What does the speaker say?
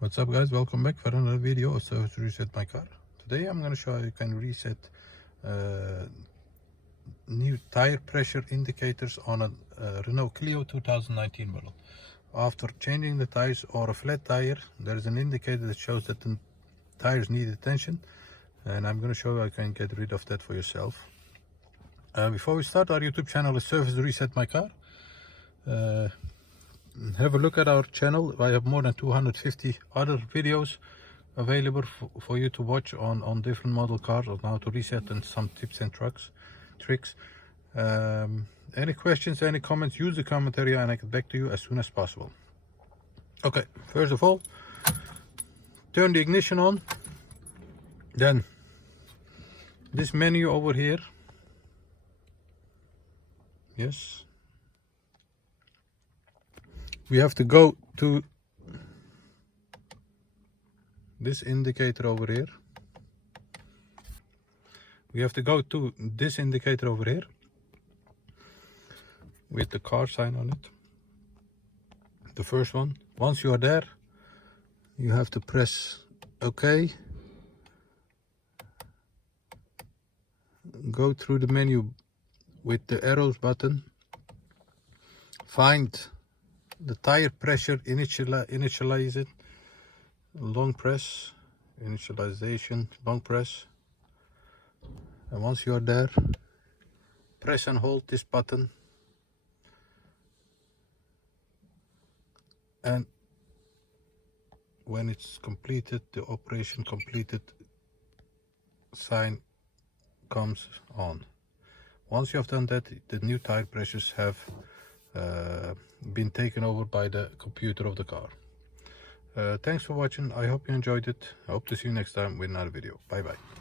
What's up guys, welcome back for another video of how to reset my car. Today I'm going to show you you can reset new tire pressure indicators on a Renault Clio 2019 model. After changing the tires or a flat tire, there is an indicator that shows that the tires need attention, and I'm going to show you how you can get rid of that for yourself. Before we start, our YouTube channel is Service Reset My Car. Have a look at our channel. I have more than 250 other videos available for you to watch on different model cars on how to reset and some tips and tricks. Any questions, any comments, use the comment area and I get back to you as soon as possible. Okay, first of all, turn the ignition on. Then this menu over here, yes, we have to go to this indicator over here. We have to go to this indicator over here with the car sign on it. The first one. Once you are there, you have to press OK. Go through the menu with the arrows button. Find the tire pressure, initialize it, long press, initialization, long press. And once you are there, press and hold this button. And when it's completed, the operation completed sign comes on. Once you have done that, the new tire pressures have been taken over by the computer of the car. Thanks for watching. I hope you enjoyed it. I hope to see you next time with another video. Bye bye.